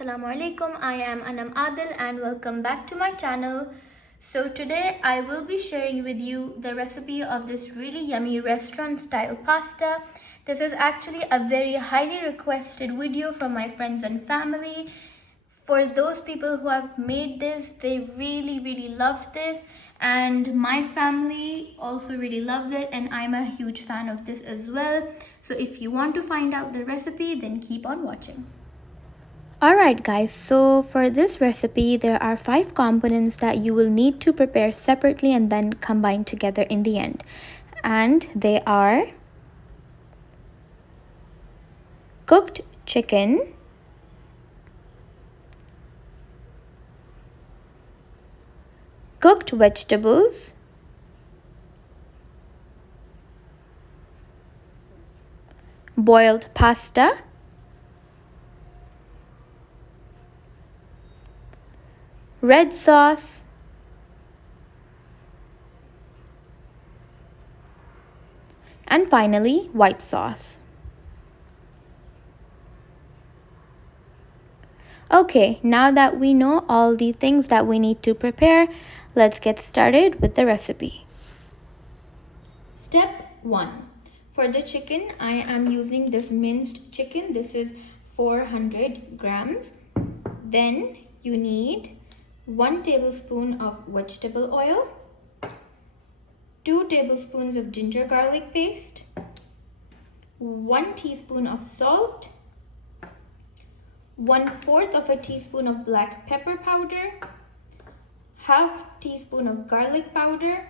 Assalamu alaikum. I am Anam Adil and welcome back to my channel. So today I will be sharing with you the recipe of this really yummy restaurant style pasta. This is actually a very highly requested video from my friends and family. For those people who have made this, they really loved this, and my family also really loves it, and I'm a huge fan of this as well. So if you want to find out the recipe, then keep on watching. Alright guys, so for this recipe there are 5 components that you will need to prepare separately and then combine together in the end. And they are cooked chicken, cooked vegetables, boiled pasta, red sauce, and finally white sauce. Okay, now that we know all the things that we need to prepare, let's get started with the recipe. Step 1. For the chicken, I am using this minced chicken. This is 400 grams. Then you need 1 tablespoon of vegetable oil, 2 tablespoons of ginger garlic paste, 1 teaspoon of salt, 1/4 of a teaspoon of black pepper powder, half teaspoon of garlic powder,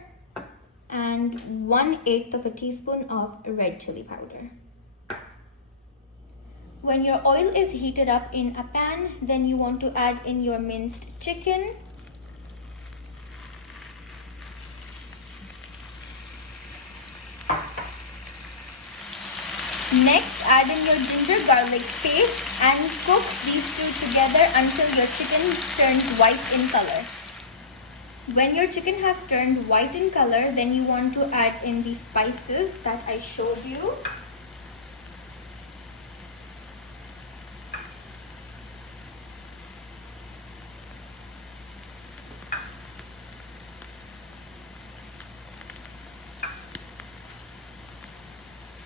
and 1/8 of a teaspoon of red chili powder. When your oil is heated up in a pan, then you want to add in your minced chicken. Next, add in your ginger garlic paste and cook these two together until your chicken turns white in color. When your chicken has turned white in color, then you want to add in the spices that I showed you.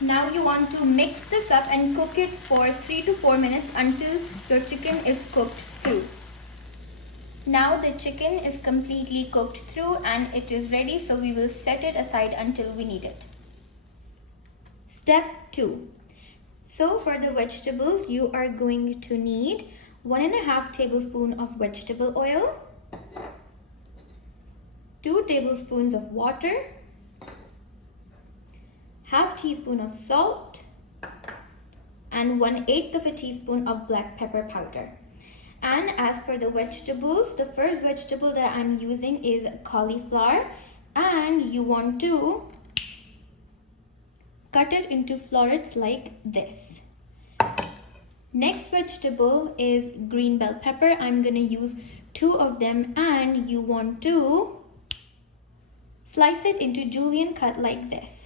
Now you want to mix this up and cook it for 3 to 4 minutes until your chicken is cooked through. Now the chicken is completely cooked through and it is ready, so we will set it aside until we need it. Step 2. So for the vegetables, you are going to need 1.5 tablespoons of vegetable oil, 2 tablespoons of water, half teaspoon of salt, and 1/8 of a teaspoon of black pepper powder. And as for the vegetables, the first vegetable that I'm using is cauliflower, and you want to cut it into florets like this. Next vegetable is green bell pepper. I'm gonna use 2 of them, and you want to slice it into julienne cut like this.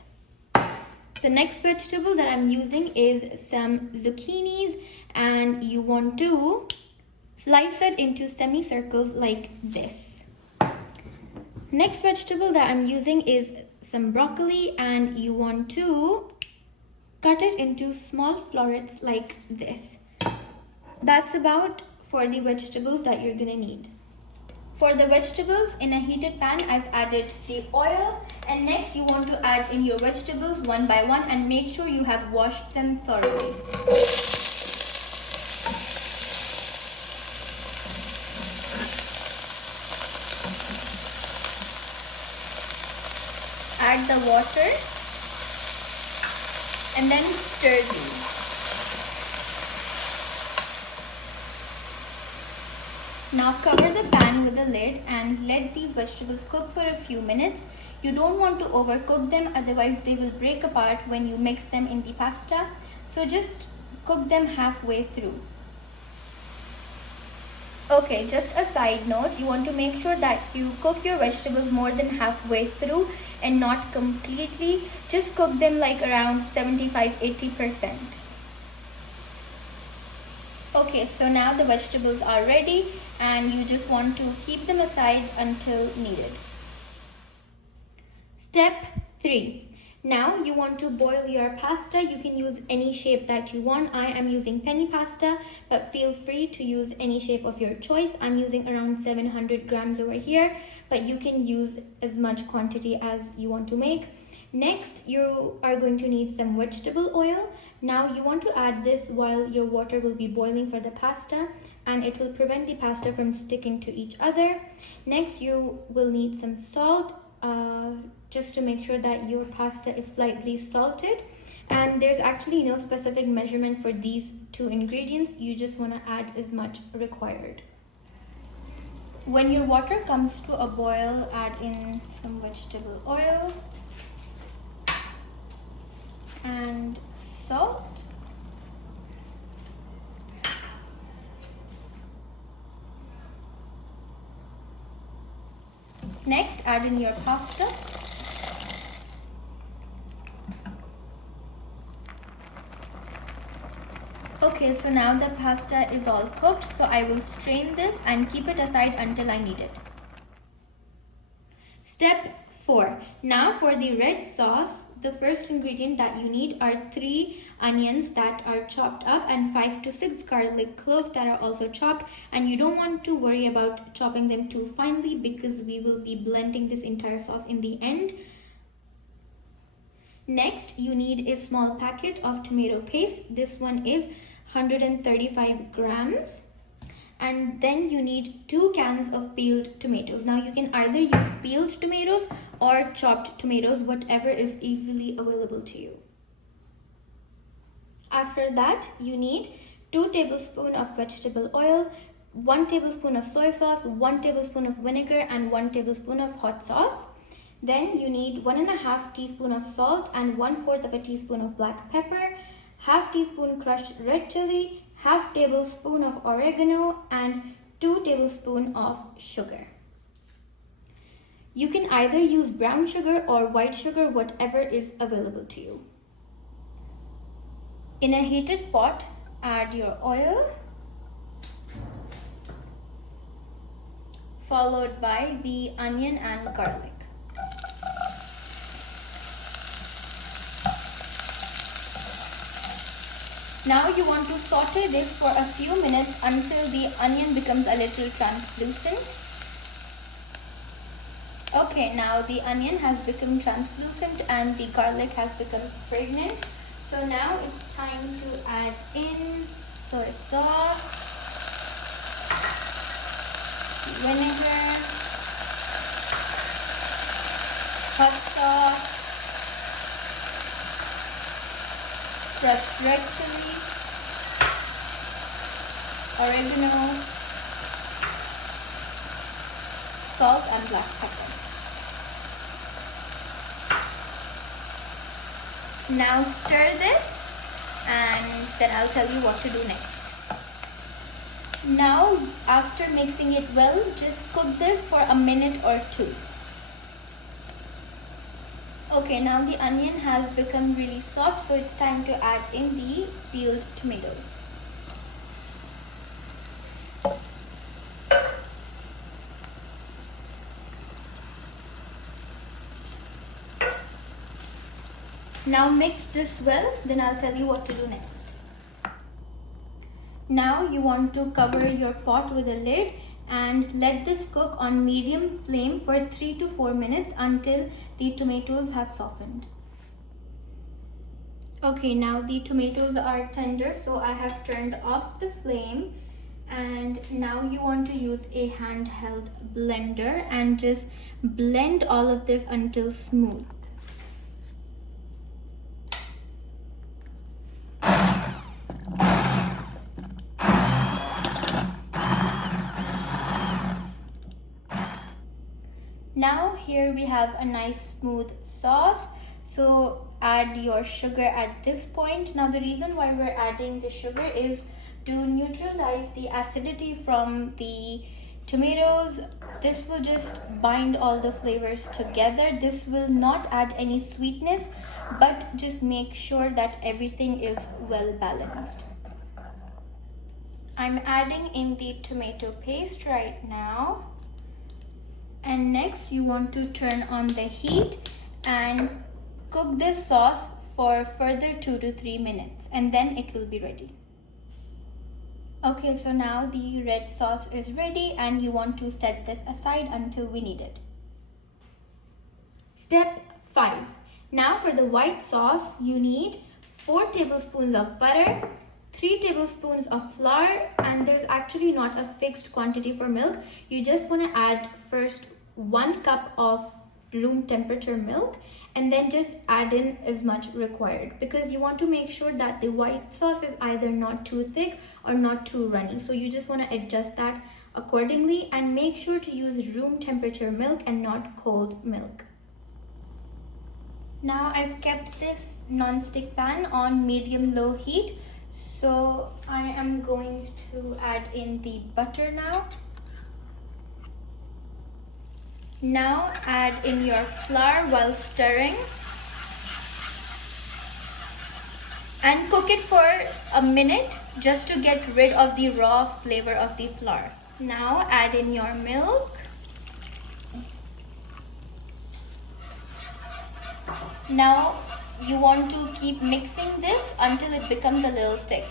The next vegetable that I'm using is some zucchinis, and you want to slice it into semicircles like this. Next vegetable that I'm using is some broccoli, and you want to cut it into small florets like this. That's about for the vegetables that you're gonna need. For the vegetables, in a heated pan, I've added the oil, and next you want to add in your vegetables one by one and make sure you have washed them thoroughly. Add the water and then stir these. Now cover the pan with a lid and let these vegetables cook for a few minutes. You don't want to overcook them, otherwise they will break apart when you mix them in the pasta. So just cook them halfway through. Okay, just a side note, you want to make sure that you cook your vegetables more than halfway through and not completely. Just cook them like around 75-80%. Okay, so now the vegetables are ready and you just want to keep them aside until needed. Step 3. Now you want to boil your pasta. You can use any shape that you want. I am using penny pasta, but feel free to use any shape of your choice. I'm using around 700 grams over here, but you can use as much quantity as you want to make. Next, you are going to need some vegetable oil. Now you want to add this while your water will be boiling for the pasta, and it will prevent the pasta from sticking to each other. Next, you will need some salt, just to make sure that your pasta is slightly salted. And there's actually no specific measurement for these two ingredients. You just want to add as much required. When your water comes to a boil, add in some vegetable oil and salt. Next, add in your pasta. Okay, so now the pasta is all cooked, so I will strain this and keep it aside until I need it. Step 4. Now for the red sauce, the first ingredient that you need are 3 onions that are chopped up and 5 to 6 garlic cloves that are also chopped, and you don't want to worry about chopping them too finely because we will be blending this entire sauce in the end. Next, you need a small packet of tomato paste. This one is 135 grams. And then you need 2 cans of peeled tomatoes. Now you can either use peeled tomatoes or chopped tomatoes, whatever is easily available to you. After that, you need 2 tablespoons of vegetable oil, 1 tablespoon of soy sauce, 1 tablespoon of vinegar, and 1 tablespoon of hot sauce. Then you need 1.5 teaspoon of salt and 1/4 of a teaspoon of black pepper, half teaspoon crushed red chili, half tablespoon of oregano, and 2 tablespoons of sugar. You can either use brown sugar or white sugar, whatever is available to you. In a heated pot, add your oil, followed by the onion and garlic. Now you want to saute this for a few minutes until the onion becomes a little translucent. Okay, now the onion has become translucent and the garlic has become fragrant. So now it's time to add in soy sauce, vinegar, hot sauce, crushed red chili, oregano, salt and black pepper. Now stir this and then I'll tell you what to do next. Now after mixing it well, just cook this for a minute or 2. Okay, now the onion has become really soft, so it's time to add in the peeled tomatoes. Now mix this well, then I'll tell you what to do next. Now you want to cover your pot with a lid and let this cook on medium flame for 3 to 4 minutes until the tomatoes have softened. Okay, now the tomatoes are tender, so I have turned off the flame, and now you want to use a handheld blender and just blend all of this until smooth. Now here we have a nice smooth sauce, so add your sugar at this point. Now the reason why we're adding the sugar is to neutralize the acidity from the tomatoes. This will just bind all the flavors together. This will not add any sweetness, but just make sure that everything is well balanced. I'm adding in the tomato paste right now. And next you want to turn on the heat and cook this sauce for further 2 to 3 minutes, and then it will be ready. Okay, so now the red sauce is ready and you want to set this aside until we need it. Step 5. Now for the white sauce, you need 4 tablespoons of butter, 3 tablespoons of flour, and there's actually not a fixed quantity for milk. You just want to add first 1 cup of room temperature milk and then just add in as much required, because you want to make sure that the white sauce is either not too thick or not too runny. So you just want to adjust that accordingly and make sure to use room temperature milk and not cold milk. Now I've kept this non-stick pan on medium-low heat, so I am going to add in the butter now. Now add in your flour while stirring and cook it for a minute just to get rid of the raw flavor of the flour. Now add in your milk. Now you want to keep mixing this until it becomes a little thick.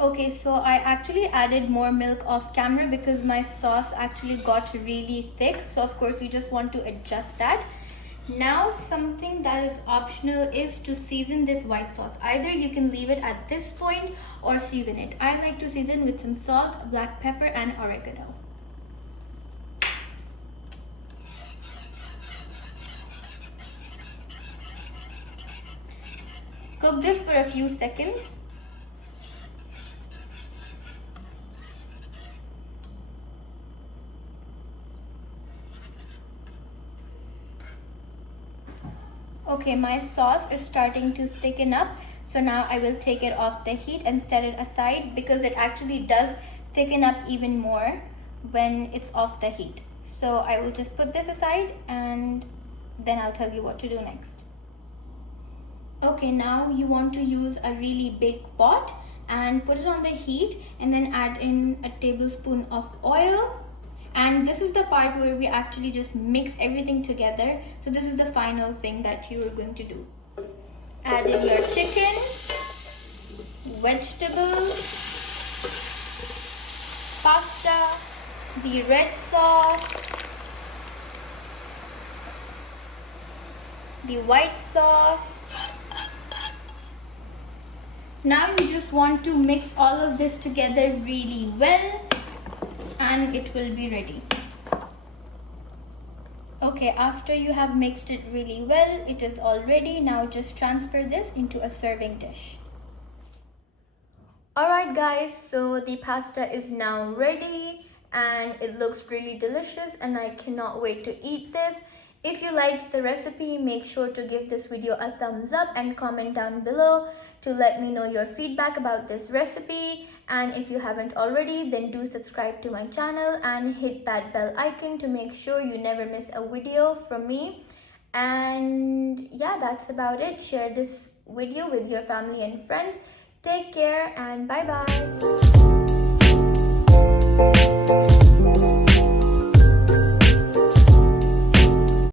Okay, so I actually added more milk off camera because my sauce actually got really thick. So of course you just want to adjust that. Now something that is optional is to season this white sauce. Either you can leave it at this point or season it. I like to season with some salt, black pepper and oregano. Cook this for a few seconds. Okay, my sauce is starting to thicken up, so now I will take it off the heat and set it aside, because it actually does thicken up even more when it's off the heat. So I will just put this aside and then I'll tell you what to do next. Okay, now you want to use a really big pot and put it on the heat and then add in a tablespoon of oil. And this is the part where we actually just mix everything together. So this is the final thing that you are going to do. Add in your chicken, vegetables, pasta, the red sauce, the white sauce. Now you just want to mix all of this together really well and it will be ready. Okay, after you have mixed it really well, it is all ready. Now just transfer this into a serving dish. Alright guys, so the pasta is now ready and it looks really delicious and I cannot wait to eat this. If you liked the recipe, make sure to give this video a thumbs up and comment down below to let me know your feedback about this recipe. And if you haven't already, then do subscribe to my channel and hit that bell icon to make sure you never miss a video from me. And yeah, that's about it. Share this video with your family and friends. Take care and bye bye.